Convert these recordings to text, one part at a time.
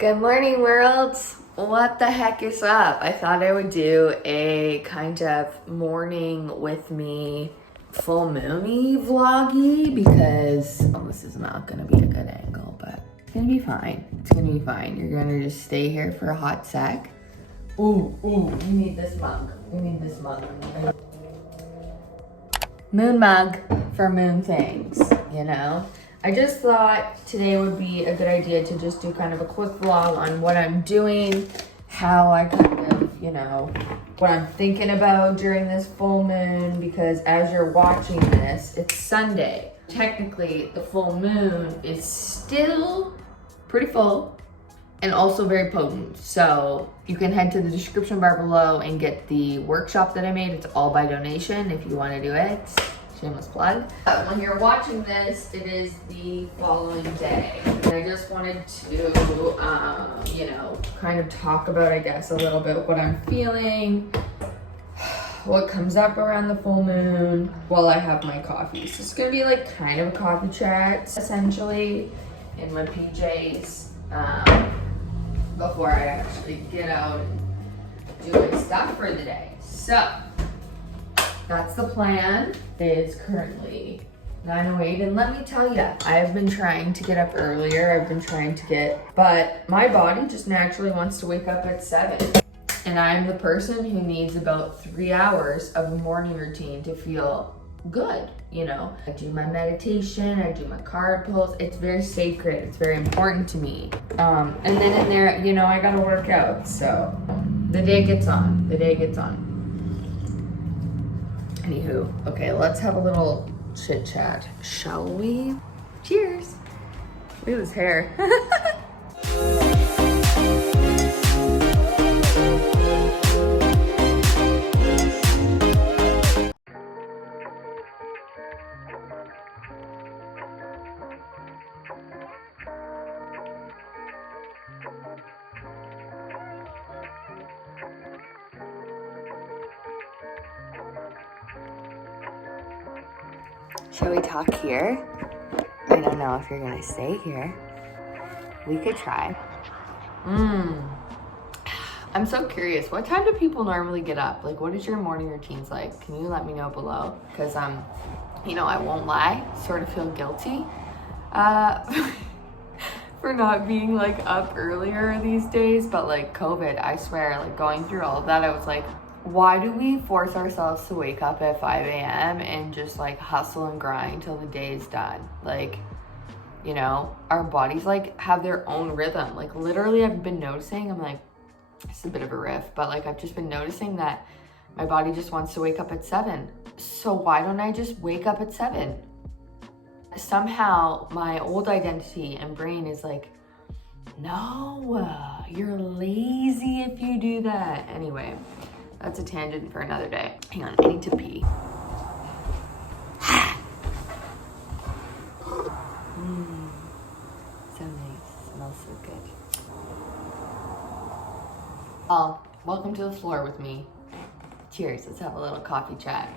Good morning, world. What the heck is up? I thought I would do a kind of morning with me full moony vloggy because this is not gonna be a good angle, but it's gonna be fine. It's gonna be fine. You're gonna just stay here for a hot sec. Ooh, we need this mug. We need this mug. Moon mug for moon things, you know? I just thought today would be a good idea to just do kind of a quick vlog on what I'm doing, how I kind of, you know, what I'm thinking about during this full moon, because as you're watching this, it's Sunday. Technically, the full moon is still pretty full and also very potent. So you can head to the description bar below and get the workshop that I made. It's all by donation if you want to do it. Shameless plug. When you're watching this, it is the following day. And I just wanted to, you know, kind of talk about, I guess, a little bit what I'm feeling, what comes up around the full moon while I have my coffee. So it's gonna be like kind of a coffee chat, essentially, in my PJs, before I actually get out and do my stuff for the day. So that's the plan. It is currently 9:08, and let me tell you, I've been trying to get up earlier. But my body just naturally wants to wake up at 7. And I'm the person who needs about 3 hours of a morning routine to feel good, you know? I do my meditation, I do my card pulls. It's very sacred, it's very important to me. And then in there, you know, I gotta work out, so the day gets on. Anywho, okay, let's have a little chit chat, shall we? Cheers. Look at his hair. Shall we talk here? I don't know if you're gonna stay here. We could try. I'm so curious. What time do people normally get up? Like, what is your morning routines like? Can you let me know below? Because you know, I won't lie, sort of feel guilty for not being like up earlier these days. But like COVID, I swear, like going through all of that, I was like, why do we force ourselves to wake up at 5 a.m. and just like hustle and grind till the day is done? Like, you know, our bodies like have their own rhythm. Like literally I've been noticing, I'm like, it's a bit of a riff, but like I've just been noticing that my body just wants to wake up at 7. So why don't I just wake up at 7? Somehow my old identity and brain is like, no, you're lazy if you do that. Anyway, that's a tangent for another day. Hang on, I need to pee. So nice, smells so good. Oh, welcome to the floor with me. Cheers, let's have a little coffee chat.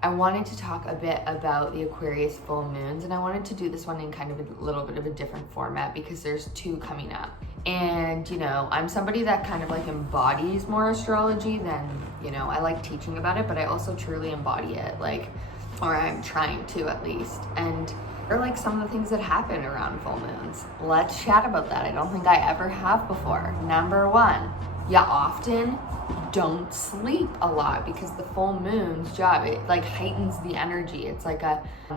I wanted to talk a bit about the Aquarius full moons, and I wanted to do this one in kind of a little bit of a different format because there's 2 coming up. And, you know, I'm somebody that kind of like embodies more astrology than, you know, I like teaching about it, but I also truly embody it, like, or I'm trying to at least. And or like some of the things that happen around full moons. Let's chat about that. I don't think I ever have before. Number 1, you often don't sleep a lot because the full moon's job, it like heightens the energy. It's like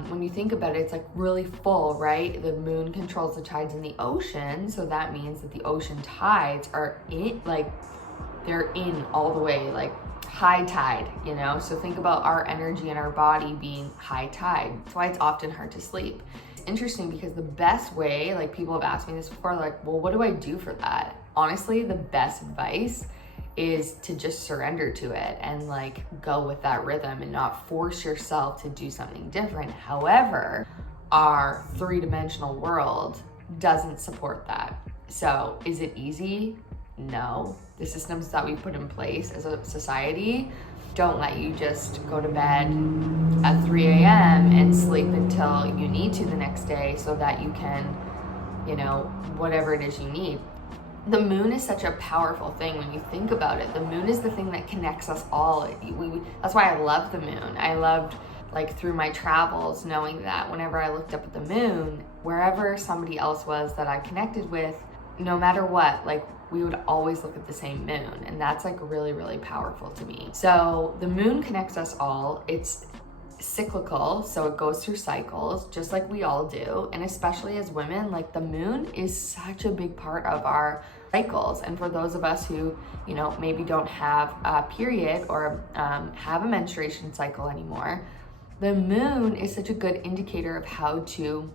when you think about it, it's like really full, right? The moon controls the tides in the ocean, so that means that the ocean tides are in, like they're in all the way, like high tide, you know? So think about our energy in our body being high tide. That's why it's often hard to sleep. It's interesting because the best way, like people have asked me this before, like, well, what do I do for that? Honestly, the best advice is to just surrender to it and like go with that rhythm and not force yourself to do something different. However, our 3-dimensional world doesn't support that. So is it easy? No. The systems that we put in place as a society don't let you just go to bed at 3 a.m. and sleep until you need to the next day so that you can, you know, whatever it is you need. the moon is such a powerful thing when you think about it. The moon is the thing that connects us all. That's why I love the moon. I loved, like, through my travels, knowing that whenever I looked up at the moon, wherever somebody else was that I connected with, no matter what, like, we would always look at the same moon. And that's like really, really powerful to me. So the moon connects us all. It's cyclical, so it goes through cycles just like we all do. And especially as women, like, the moon is such a big part of our cycles. And for those of us who, you know, maybe don't have a period or have a menstruation cycle anymore, the moon is such a good indicator of how to,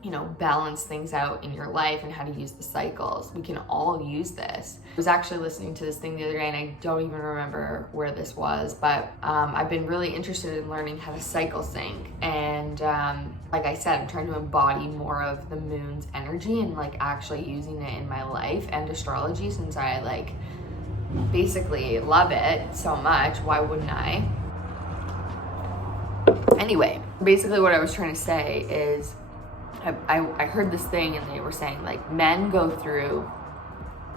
you know, balance things out in your life and how to use the cycles. We can all use this. I was actually listening to this thing the other day, and I don't even remember where this was, but I've been really interested in learning how to cycle sync. And like I said, I'm trying to embody more of the moon's energy and, like, actually using it in my life and astrology, since I, like, basically love it so much. Why wouldn't I? Anyway, basically what I was trying to say is, I heard this thing, and they were saying, like, men go through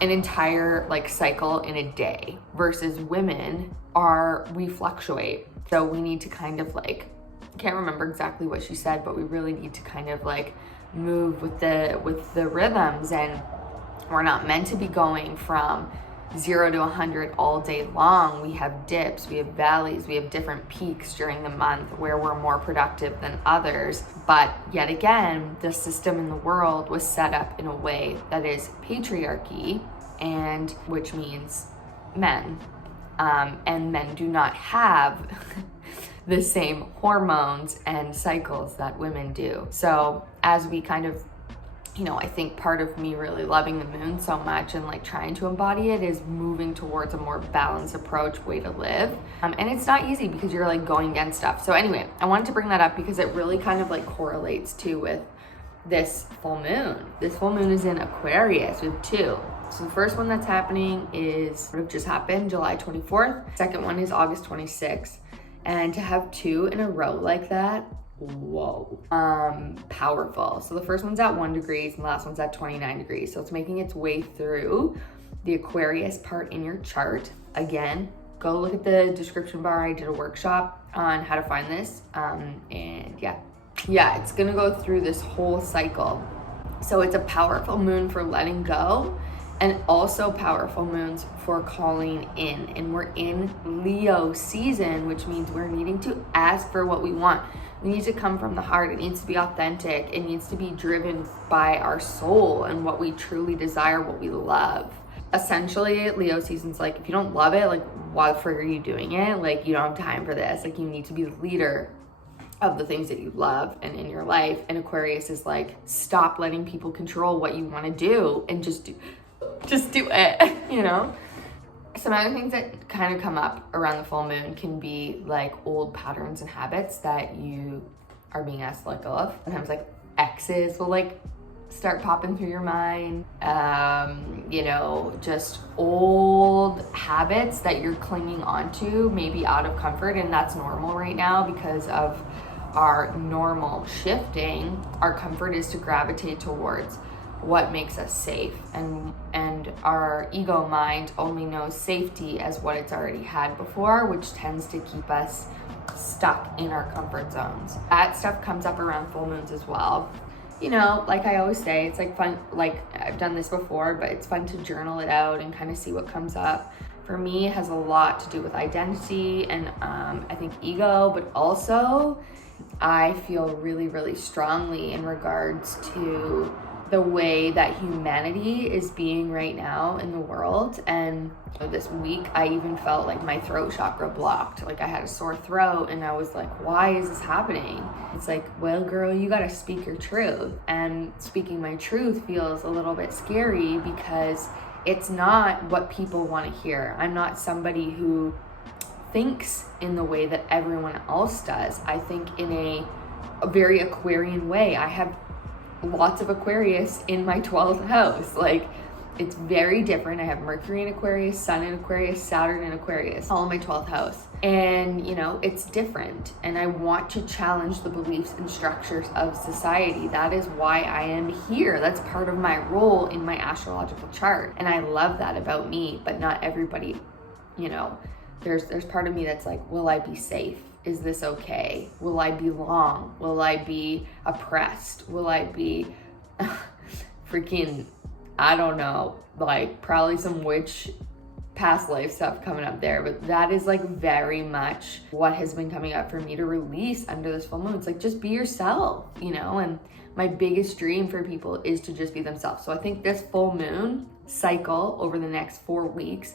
an entire, like, cycle in a day, versus women we fluctuate. So we need to kind of, like, can't remember exactly what she said, but we really need to kind of, like, move with the rhythms. And we're not meant to be going from 0 to 100 all day long. We have dips, we have valleys, we have different peaks during the month where we're more productive than others. But yet again, the system in the world was set up in a way that is patriarchy, and which means men. And men do not have the same hormones and cycles that women do. So as we kind of, you know, I think part of me really loving the moon so much and, like, trying to embody it is moving towards a more balanced approach, way to live. And it's not easy because you're, like, going against stuff. So anyway, I wanted to bring that up because it really kind of, like, correlates too with this full moon. This full moon is in Aquarius with 2. So the first one that's happening is what just happened, July 24th. Second one is August 26th. And to have 2 in a row like that, whoa, powerful. So the first one's at 1 degrees and the last one's at 29 degrees. So it's making its way through the Aquarius part in your chart. Again, go look at the description bar. I did a workshop on how to find this. And yeah, it's gonna go through this whole cycle. So it's a powerful moon for letting go, and also powerful moons for calling in. And we're in Leo season, which means we're needing to ask for what we want. We need to come from the heart. It needs to be authentic. It needs to be driven by our soul and what we truly desire, what we love. Essentially, Leo season's like, if you don't love it, like, why the frig are you doing it? Like, you don't have time for this. Like, you need to be the leader of the things that you love and in your life. And Aquarius is like, stop letting people control what you want to do and just do it, you know? Some other things that kind of come up around the full moon can be, like, old patterns and habits that you are being asked to let go of. Sometimes, like, exes will, like, start popping through your mind. You know, just old habits that you're clinging onto, maybe out of comfort, and that's normal right now because of our normal shifting. Our comfort is to gravitate towards what makes us safe, and our ego mind only knows safety as what it's already had before, which tends to keep us stuck in our comfort zones. That stuff comes up around full moons as well. You know, like I always say, it's like fun, like I've done this before, but it's fun to journal it out and kind of see what comes up. For me, it has a lot to do with identity and I think ego, but also I feel really, really strongly in regards to the way that humanity is being right now in the world. And this week I even felt like my throat chakra blocked. Like I had a sore throat and I was like, why is this happening? It's like, well, girl, you gotta speak your truth. And speaking my truth feels a little bit scary because it's not what people want to hear. I'm not somebody who thinks in the way that everyone else does. I think in a very Aquarian way. I have lots of Aquarius in my 12th house. Like, It's very different. I have Mercury in Aquarius, Sun in Aquarius, Saturn in Aquarius, all in my 12th house. And you know, it's different. And I want to challenge the beliefs and structures of society. That is why I am here. That's part of my role in my astrological chart. And I love that about me, but not everybody, you know, there's part of me that's like, will I be safe? Is this okay? Will I belong? Will I be oppressed? Will I be freaking, I don't know, like probably some witch past life stuff coming up there, but that is like very much what has been coming up for me to release under this full moon. It's like, just be yourself, you know? And my biggest dream for people is to just be themselves. So I think this full moon cycle over the next 4 weeks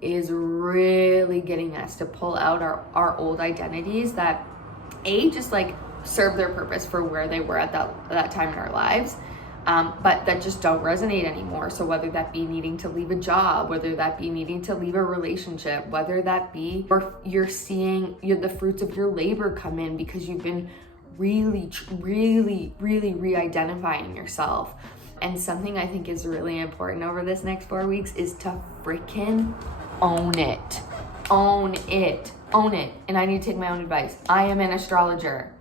is really getting us to pull out our old identities that just like serve their purpose for where they were at that time in our lives, but that just don't resonate anymore. So whether that be needing to leave a job, whether that be needing to leave a relationship, whether that be or you're seeing the fruits of your labor come in because you've been really re-identifying yourself. And something I think is really important over this next 4 weeks is to freaking own it. Own it. Own it. And I need to take my own advice. I am an astrologer.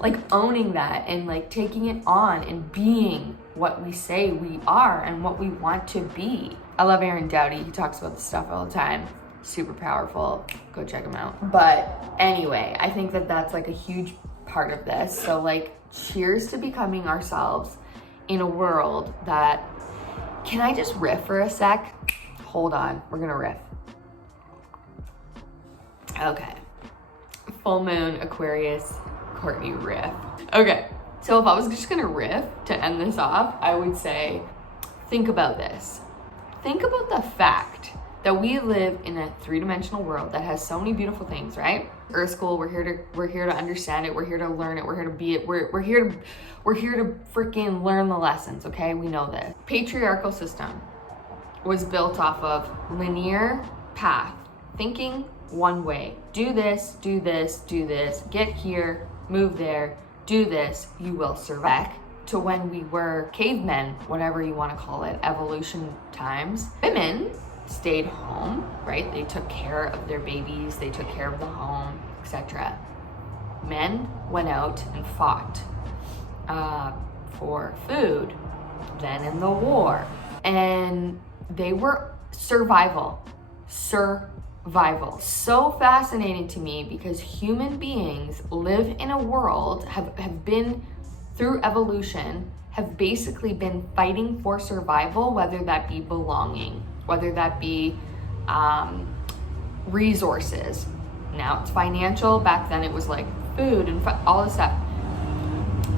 Like owning that and like taking it on and being what we say we are and what we want to be. I love Aaron Doughty. He talks about this stuff all the time. Super powerful. Go check him out. But anyway, I think that that's like a huge part of this. So like, cheers to becoming ourselves in a world that, can I just riff for a sec? Hold on, we're gonna riff. Okay, full moon, Aquarius, Courtney riff. Okay, so if I was just gonna riff to end this off, I would say, think about this. Think about the fact that we live in a 3-dimensional world that has so many beautiful things, right? Earth School, we're here to understand it, we're here to learn it, we're here to be it, we're here to freaking learn the lessons, okay? We know this. Patriarchal system was built off of linear path, thinking one way. Do this, do this, do this, get here, move there, do this, you will survive. To when we were cavemen, whatever you want to call it, evolution times, women stayed home, right? They took care of their babies, they took care of the home, etc. Men went out and fought for food, then in the war, and they were survival. So fascinating to me because human beings live in a world, have been through evolution, have basically been fighting for survival, whether that be belonging, whether that be resources. Now it's financial. Back then it was like food and all this stuff.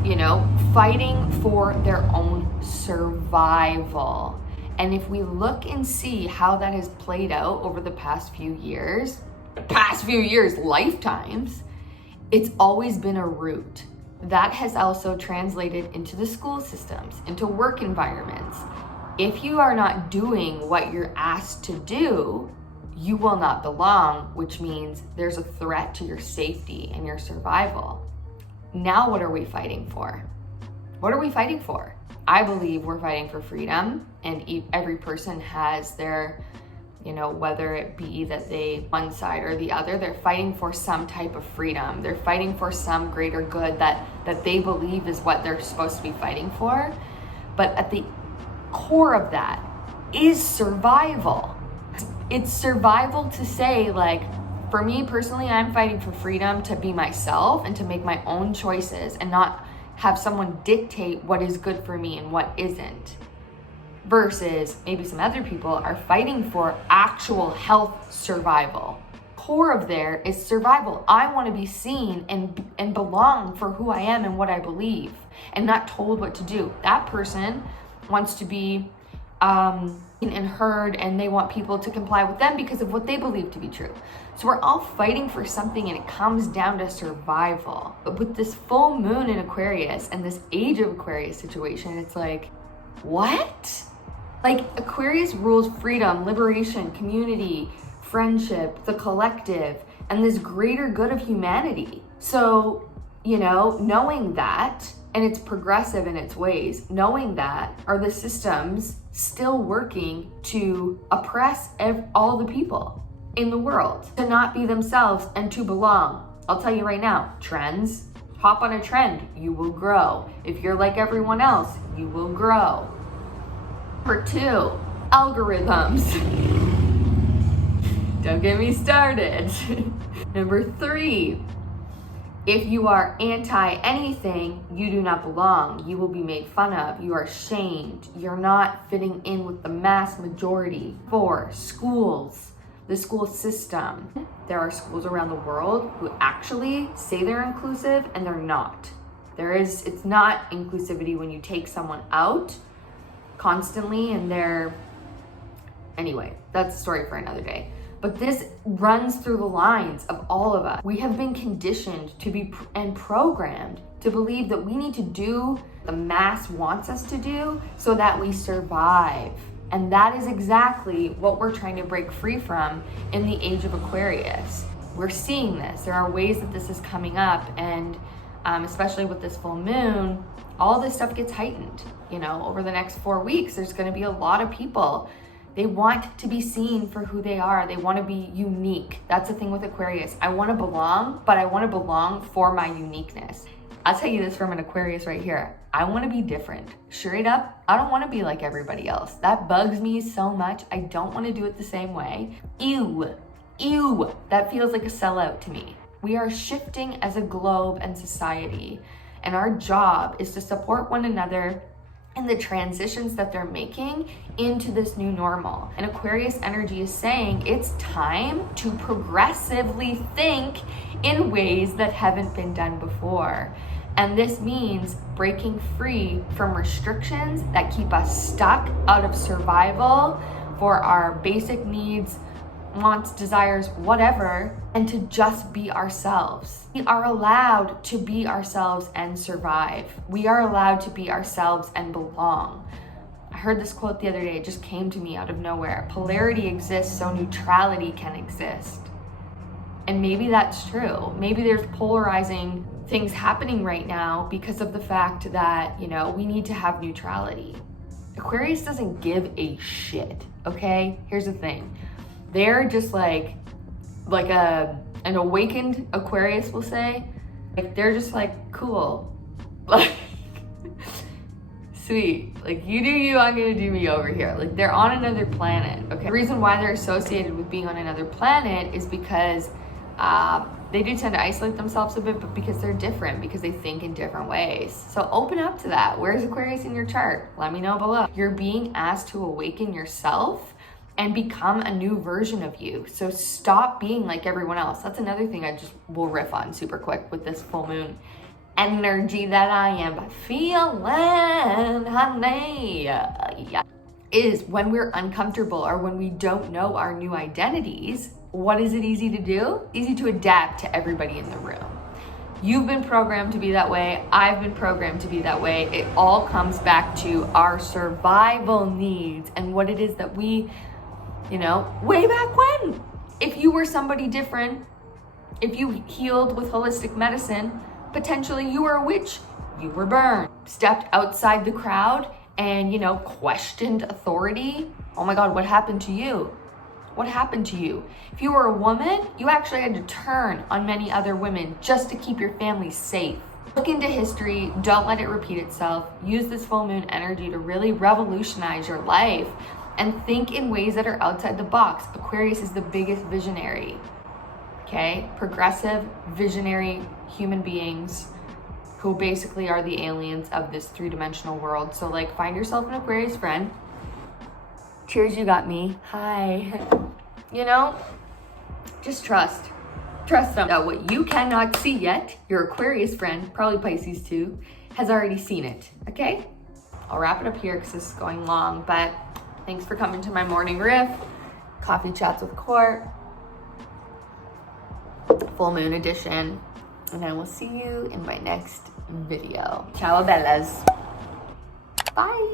You know, fighting for their own survival. And if we look and see how that has played out over the past few years, lifetimes, it's always been a root. That has also translated into the school systems, into work environments. If you are not doing what you're asked to do, you will not belong, which means there's a threat to your safety and your survival. Now, what are we fighting for? What are we fighting for? I believe we're fighting for freedom, and every person has their, you know, whether it be that they, one side or the other, they're fighting for some type of freedom. They're fighting for some greater good that they believe is what they're supposed to be fighting for. But at the core of that is survival. It's survival to say, like, for me personally, I'm fighting for freedom to be myself and to make my own choices and not have someone dictate what is good for me and what isn't. Versus maybe some other people are fighting for actual health survival. Core of there is survival. I want to be seen and belong for who I am and what I believe and not told what to do. That person wants to be and heard, and they want people to comply with them because of what they believe to be true. So we're all fighting for something, and it comes down to survival. But with this full moon in Aquarius and this age of Aquarius situation, it's like, what? Like, Aquarius rules freedom, liberation, community, friendship, the collective, and this greater good of humanity. So, you know, knowing that and it's progressive in its ways. Knowing that are the systems still working to oppress all the people in the world, to not be themselves and to belong. I'll tell you right now, trends, hop on a trend, you will grow. If you're like everyone else, you will grow. Number 2, algorithms. Don't get me started. Number 3, if you are anti anything, you do not belong. You will be made fun of. You are shamed. You're not fitting in with the mass majority. 4, schools. The school system. There are schools around the world who actually say they're inclusive and they're not. It's not inclusivity when you take someone out constantly and anyway, that's a story for another day. But this runs through the lines of all of us. We have been conditioned to be and programmed to believe that we need to do the mass wants us to do so that we survive. And that is exactly what we're trying to break free from in the age of Aquarius. We're seeing this. There are ways that this is coming up, and especially with this full moon, all this stuff gets heightened. You know, over the next 4 weeks, there's going to be a lot of people. They want to be seen for who they are. They want to be unique. That's the thing with Aquarius. I want to belong, but I want to belong for my uniqueness. I'll tell you this from an Aquarius right here. I want to be different. Straight up, I don't want to be like everybody else. That bugs me so much. I don't want to do it the same way. Ew. That feels like a sellout to me. We are shifting as a globe and society, and our job is to support one another in the transitions that they're making into this new normal. And Aquarius energy is saying it's time to progressively think in ways that haven't been done before. And this means breaking free from restrictions that keep us stuck out of survival for our basic needs, wants, desires, whatever, and to just be ourselves. We are allowed to be ourselves and survive. We are allowed to be ourselves and belong. I heard this quote the other day, it just came to me out of nowhere. Polarity exists so neutrality can exist. And maybe that's true. Maybe there's polarizing things happening right now because of the fact that, you know, we need to have neutrality. Aquarius doesn't give a shit, okay? Here's the thing. They're just like an awakened Aquarius will say, like, they're just like, cool, like, sweet, like, you do you, I'm gonna do me over here. Like, they're on another planet, okay? The reason why they're associated with being on another planet is because they do tend to isolate themselves a bit, but because they're different, because they think in different ways. So open up to that. Where's Aquarius in your chart? Let me know below. You're being asked to awaken yourself and become a new version of you. So stop being like everyone else. That's another thing I just will riff on super quick with this full moon energy that I am feeling, honey. Yeah. Is when we're uncomfortable or when we don't know our new identities, what is it easy to do? Easy to adapt to everybody in the room. You've been programmed to be that way. I've been programmed to be that way. It all comes back to our survival needs and what it is that we, you know, way back when, if you were somebody different, if you healed with holistic medicine, potentially you were a witch, you were burned, stepped outside the crowd and, you know, questioned authority. Oh my God, what happened to you? What happened to you? If you were a woman, you actually had to turn on many other women just to keep your family safe. Look into history, don't let it repeat itself. Use this full moon energy to really revolutionize your life and think in ways that are outside the box. Aquarius is the biggest visionary, okay? Progressive, visionary human beings who basically are the aliens of this three-dimensional world. So like, find yourself an Aquarius friend. Cheers, you got me. Hi. You know, just trust them that what you cannot see yet, your Aquarius friend, probably Pisces too, has already seen it, okay? I'll wrap it up here because this is going long, but thanks for coming to my morning riff, coffee chats with Court, full moon edition, and I will see you in my next video. Ciao, bellas. Bye.